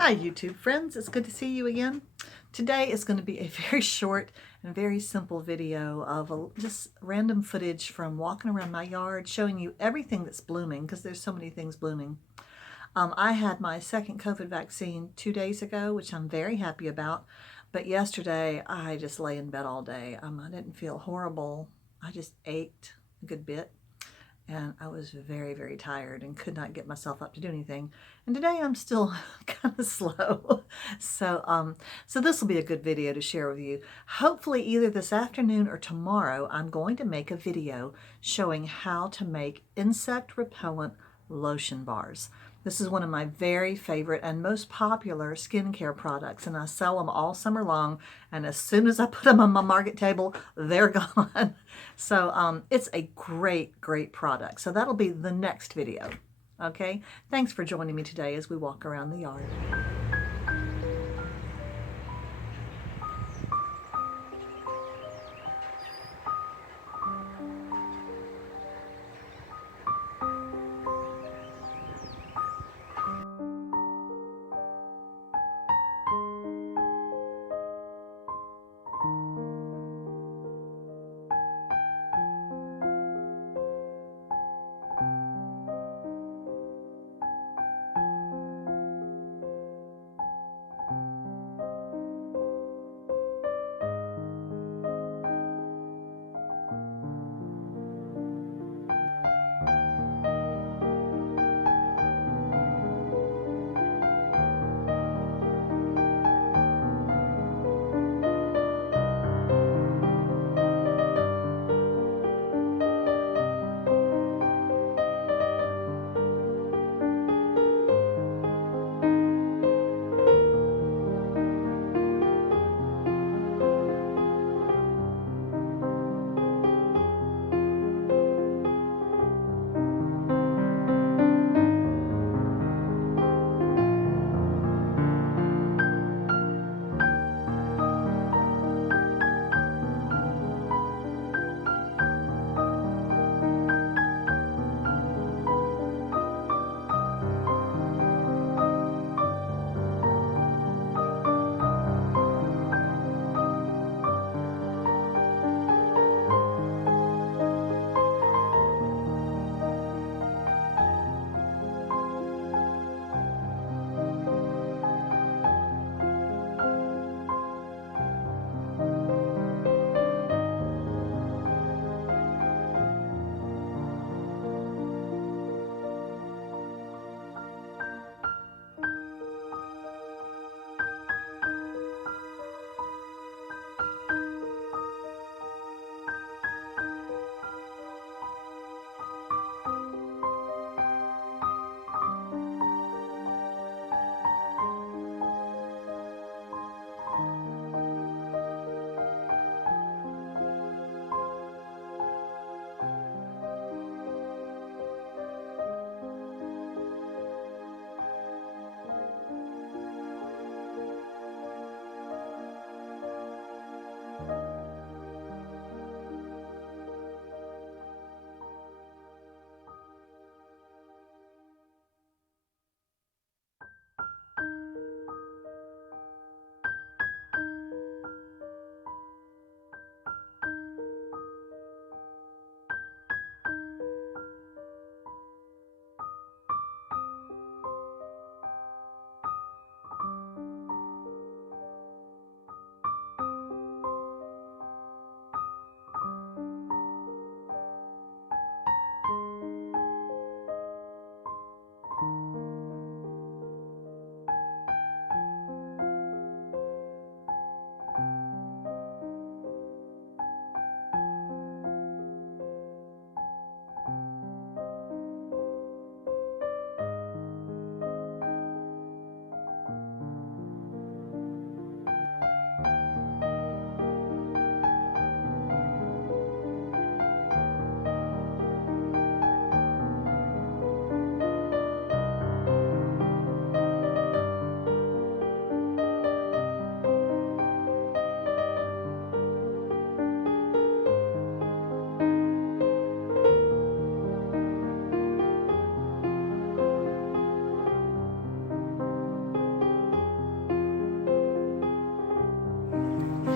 Hi YouTube friends, it's good to see you again. Today is going to be a very short and very simple video of just random footage from walking around my yard showing you everything that's blooming because there's so many things blooming. I had my second COVID vaccine 2 days ago, which I'm very happy about, but yesterday I just lay in bed all day. I didn't feel horrible. I just ached a good bit and I was very, very tired and could not get myself up to do anything. And today I'm still kind of slow. So this will be a good video to share with you. Hopefully either this afternoon or tomorrow, I'm going to make a video showing how to make insect repellent lotion bars. This is one of my very favorite and most popular skincare products, and I sell them all summer long, and as soon as I put them on my market table, they're gone. So it's a great, great product. So that'll be the next video. Okay, thanks for joining me today as we walk around the yard.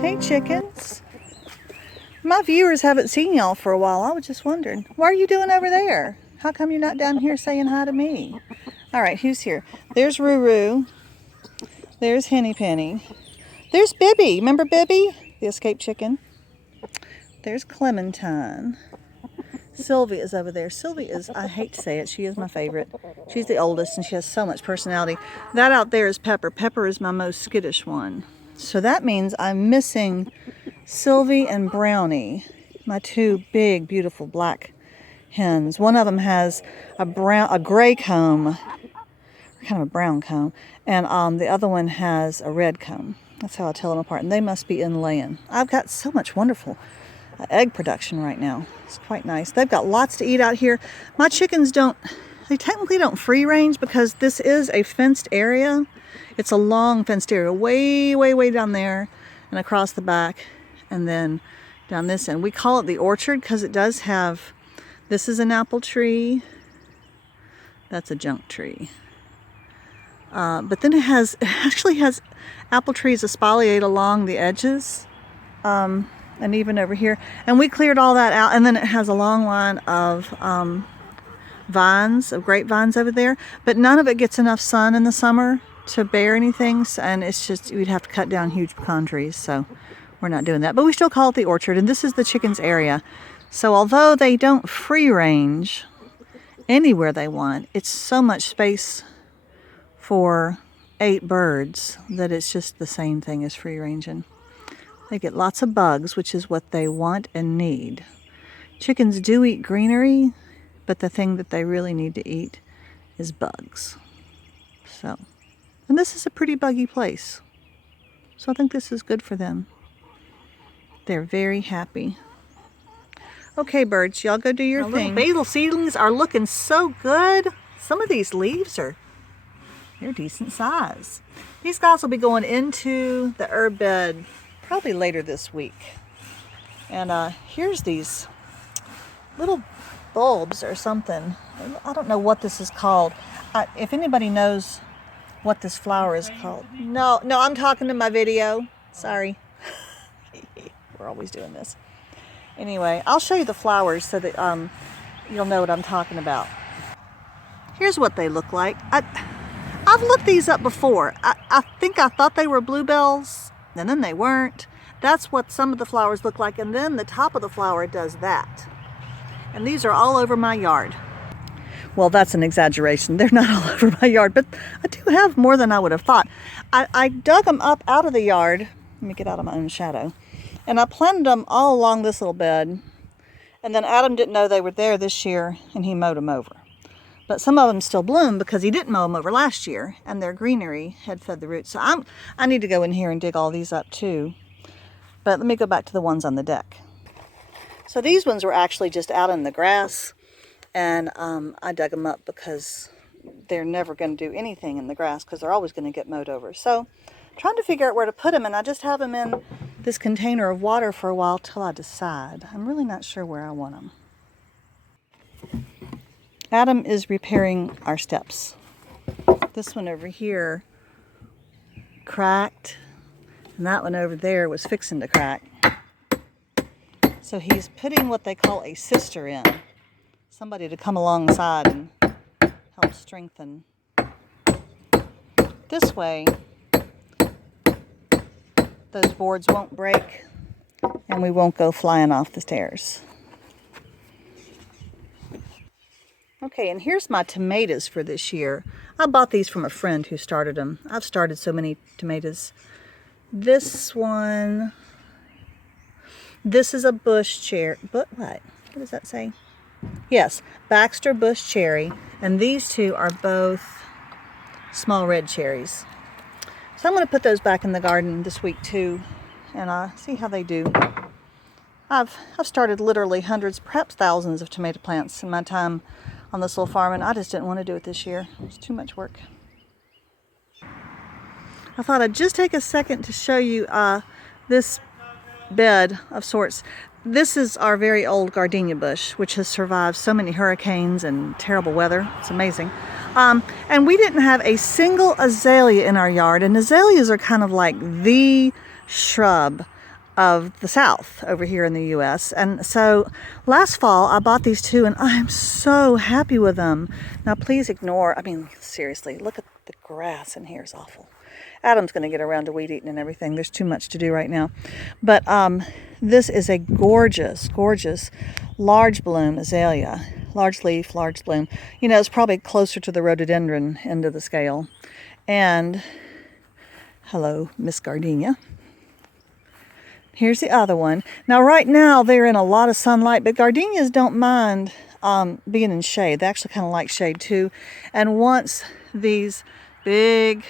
Hey chickens. My viewers haven't seen y'all for a while. I was just wondering, what are you doing over there? How come you're not down here saying hi to me? All right, who's here? There's Ruru. There's Henny Penny. There's Bibby. Remember Bibby? The escaped chicken. There's Clementine. Sylvie is over there. Sylvie is, I hate to say it, she is my favorite. She's the oldest and she has so much personality. That out there is Pepper. Pepper is my most skittish one. So that means I'm missing Sylvie and Brownie, my two big, beautiful black hens. One of them has a gray comb, kind of a brown comb, and the other one has a red comb. That's how I tell them apart. And they must be inlaying. I've got so much wonderful egg production right now. It's quite nice. They've got lots to eat out here. My chickens they technically don't free range because this is a fenced area. It's a long fenced area, way, way, way down there and across the back and then down this end. We call it the orchard because it does have, this is an apple tree. That's a junk tree. But then it actually has apple trees espaliate along the edges. And even over here. And we cleared all that out. And then it has a long line of vines, of grapevines over there. But none of it gets enough sun in the summer to bear anything. And it's just, we'd have to cut down huge pecan trees. So we're not doing that. But we still call it the orchard. And this is the chickens' area. So although they don't free range anywhere they want, it's so much space for 8 birds that it's just the same thing as free ranging. They get lots of bugs, which is what they want and need. Chickens do eat greenery, but the thing that they really need to eat is bugs. So, and this is a pretty buggy place. So I think this is good for them. They're very happy. Okay, birds, y'all go do your thing. Basil seedlings are looking so good. Some of these leaves they're decent size. These guys will be going into the herb bed probably later this week. And here's these little bulbs or something. I don't know what this is called. If anybody knows what this flower is called. No, I'm talking to my video. Sorry. We're always doing this. Anyway, I'll show you the flowers so that you'll know what I'm talking about. Here's what they look like. I've looked these up before. I think I thought they were bluebells. And then they weren't. That's what some of the flowers look like. And then the top of the flower does that. And these are all over my yard. Well, that's an exaggeration. They're not all over my yard, but I do have more than I would have thought. I dug them up out of the yard. Let me get out of my own shadow. And I planted them all along this little bed. And then Adam didn't know they were there this year, and he mowed them over. But some of them still bloom because he didn't mow them over last year, and their greenery had fed the roots. So I need to go in here and dig all these up too. But let me go back to the ones on the deck. So these ones were actually just out in the grass, and I dug them up because they're never going to do anything in the grass because they're always going to get mowed over. So trying to figure out where to put them, and I just have them in this container of water for a while till I decide. I'm really not sure where I want them. Adam is repairing our steps. This one over here cracked, and that one over there was fixing to crack. So he's putting what they call a sister in. Somebody to come alongside and help strengthen. This way, those boards won't break and we won't go flying off the stairs. Okay, and here's my tomatoes for this year. I bought these from a friend who started them. I've started so many tomatoes. This one, this is a bush cherry. But what? What does that say? Yes, Baxter bush cherry. And these two are both small red cherries. So I'm going to put those back in the garden this week too, and see how they do. I've started literally hundreds, perhaps thousands of tomato plants in my time on this little farm, and I just didn't want to do it this year. It was too much work. I thought I'd just take a second to show you this bed of sorts. This is our very old gardenia bush, which has survived so many hurricanes and terrible weather. It's amazing. And we didn't have a single azalea in our yard, and azaleas are kind of like the shrub of the South over here in the US. And so last fall I bought these two and I'm so happy with them. Now please ignore, I mean seriously, look at the grass in here is awful. Adam's going to get around to weed eating and everything. There's too much to do right now. But this is a gorgeous, gorgeous large bloom azalea. Large leaf, large bloom. You know, it's probably closer to the rhododendron end of the scale. And hello, Miss Gardenia. Here's the other one. Now right now they're in a lot of sunlight, but gardenias don't mind being in shade. They actually kind of like shade too. And once these big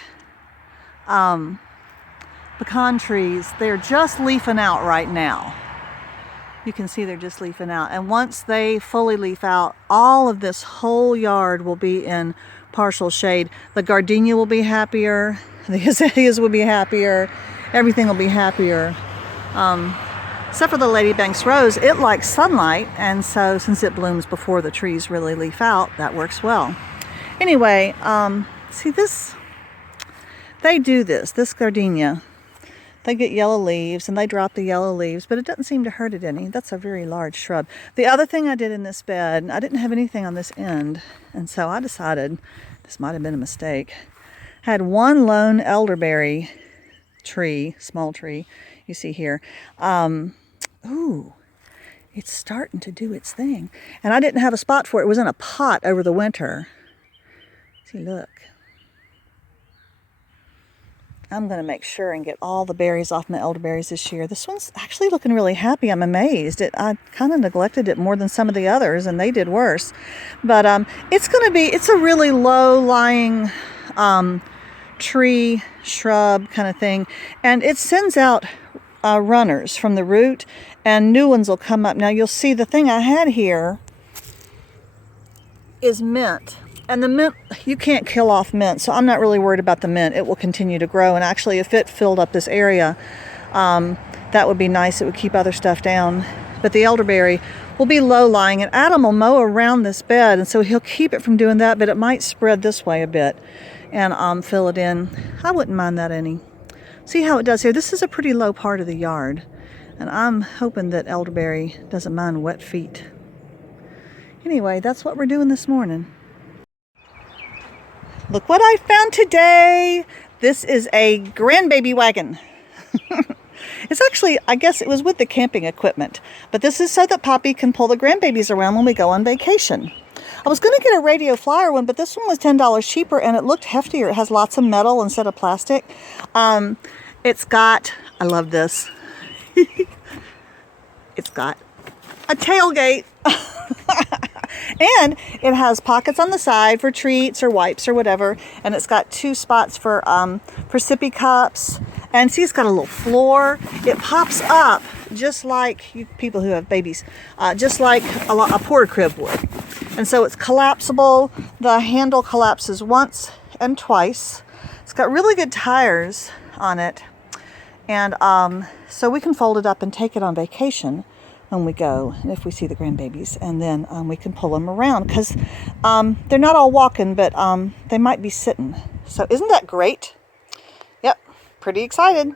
pecan trees, they're just leafing out right now. You can see they're just leafing out. And once they fully leaf out, all of this whole yard will be in partial shade. The gardenia will be happier. The azaleas will be happier. Everything will be happier. Except for the Lady Banks rose, it likes sunlight, and so since it blooms before the trees really leaf out, that works well. Anyway, see this, they do this gardenia, they get yellow leaves and they drop the yellow leaves, but it doesn't seem to hurt it any. That's a very large shrub. The other thing I did in this bed, I didn't have anything on this end, and so I decided, this might have been a mistake, I had one lone elderberry tree, small tree, you see here. Ooh, it's starting to do its thing. And I didn't have a spot for it. It was in a pot over the winter. See, look. I'm going to make sure and get all the berries off my elderberries this year. This one's actually looking really happy. I'm amazed. I kind of neglected it more than some of the others, and they did worse. But it's a really low-lying tree, shrub kind of thing. And it sends out runners from the root, and new ones will come up. Now you'll see the thing I had here is mint. And the mint, you can't kill off mint, so I'm not really worried about the mint. It will continue to grow, and actually if it filled up this area, that would be nice. It would keep other stuff down. But the elderberry will be low-lying, and Adam will mow around this bed, and so he'll keep it from doing that, but it might spread this way a bit and fill it in. I wouldn't mind that any. See how it does here? This is a pretty low part of the yard, and I'm hoping that elderberry doesn't mind wet feet. Anyway, that's what we're doing this morning. Look what I found today. This is a grandbaby wagon. It's actually, I guess it was with the camping equipment, but this is so that Poppy can pull the grandbabies around when we go on vacation. I was going to get a radio flyer one, but this one was $10 cheaper, and it looked heftier. It has lots of metal instead of plastic. It's got, I love this, it's got a tailgate. And it has pockets on the side for treats or wipes or whatever, and it's got 2 spots for sippy cups. And see, it's got a little floor. It pops up just like you people who have babies, just like a porta crib would. And so it's collapsible. The handle collapses once and twice. It's got really good tires on it, and so we can fold it up and take it on vacation when we go, and if we see the grandbabies, and then we can pull them around, because they're not all walking, but they might be sitting. So isn't that great? Yep, pretty excited.